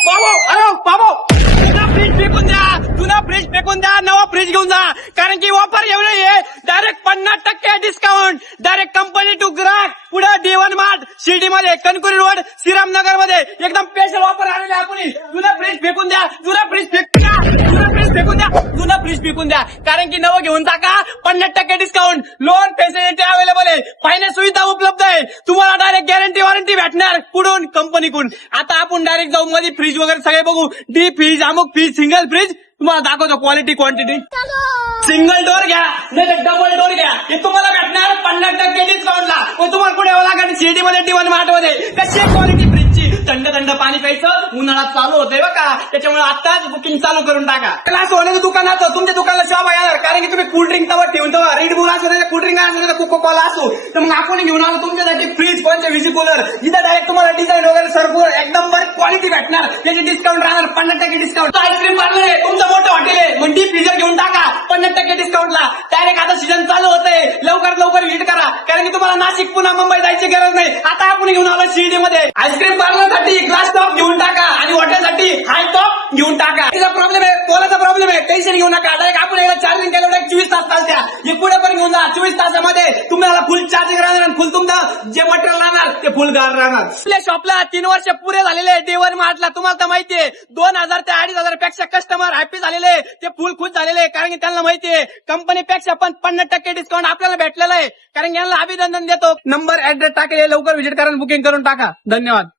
जुना फ्रीज फेकून द्या, जुना फ्रीज फेकून द्या, नवा फ्रीज घेऊन जा. कारण की ऑफर एवढी आहे, direct 50% discount, direct company to ग्राहक. पुढे D1 मार्ट, शिर्डी मध्ये, कणकुरी रोड, श्रीरामनगर मध्ये एकदम स्पेशल ऑफर आलेले आपण. जुना फ्रीज फेकून द्या, जुना फ्रीज फेकून द्या, जुना फ्रीज फेकून द्या, जुना फ्रीज फेकून द्या. कारण की नवं घेऊन टाका, 50% डिस्काउंट, लोन फॅसिलिटी अवेलेबल आहे, फायनान्स सुविधा उपलब्ध आहे. तुम्हाला डायरेक्ट गॅरंटी वॉरंटी भेटणार कुठून, कंपनीकडून. आता आपण डायरेक्ट जाऊ मध्ये फ्रीज वगैरे सगळे बघू. डी फ्रीज, अमुक फ्रीज, सिंगल फ्रीज तुम्हाला दाखवतो. क्वालिटी क्वांटिटी, सिंगल डोर घ्या नाही तर डबल डोर घ्या, हे तुम्हाला भेटणार 50% डिस्काउंटला. मग तुम्हाला कुठे यावं लागेल, शिर्डी मध्ये, D1 मार्ट मध्ये. कशी क्वालिटी फ्रीजची, थंड थंड पाणी प्यायचं, उन्हाळ्यात चालू होतंय बघा, त्याच्यामुळे आताच बुकिंग चालू करून टाका. क्लास होण्याचं दुकानाचं तुमच्या दुकानाला शॉप येणार, कारण की तुम्ही कोल्ड्रिंक तवर ठेवून तेव्हा रेड बुल असो, कोल्ड्रिंक असो, कोको कोला असो, तर मग आपण घेऊन आलो तुमच्यासाठी फ्रीज, कोणत्या विजी कूलर, इथं डायरेक्ट तुम्हाला डिझाईन वगैरे सर्व एकदम बरी क्वालिटी भेटणार. त्याची डिस्काउंट राहणार 50% डिस्काउंट. आईस्क्रीम पार्लर आहे, तुमचं मोठं हॉटेल आहे, मग डी फ्रीजर घेऊन टाका 50% डिस्काउंटला. डायरेक्ट आता सीझन चालू होतंय, लवकर लवकर विजिट करा, कारण की तुम्हाला नाशिक, पुन्हा, मुंबई जायची गरज नाही. आता आपण घेऊन आलो शिर्डीमध्ये. आईस्क्रीम पार्लरसाठी ग्लास टॉप घेऊन टाका आणि हॉटेलसाठी हाय टॉप घेऊन टाका. त्याचा प्रॉब्लेम आहे, पोलाचा प्रॉब्लेम आहे, टेन्शन घेऊ नका. डायरेक्ट आपण एकदा चार्जिंग केलं 24 तास चालत्या. हे पुढे पण घेऊन जा, 24 तासामध्ये तुम्हाला फुल चार्जिंग राहणार आणि फुल तुमचं जे मटेरियल राहणार ते फुल गार राहणार. आपल्या शॉपला 3 वर्ष पुरे झालेले D1 मार्टला. तुम्हाला तर माहितीये 2000 ते 2500 पेक्षा कस्टमर हॅपी झालेले, ते फुल खुश झालेले, कारण की त्यांना माहितीये कंपनीपेक्षा पण 50% डिस्काउंट आपल्याला भेटलेला आहे. कारण की यांना अभिनंदन देतो. नंबर ऍड्रेस टाकले, लवकर व्हिजिट करा, बुकिंग करून टाका. धन्यवाद.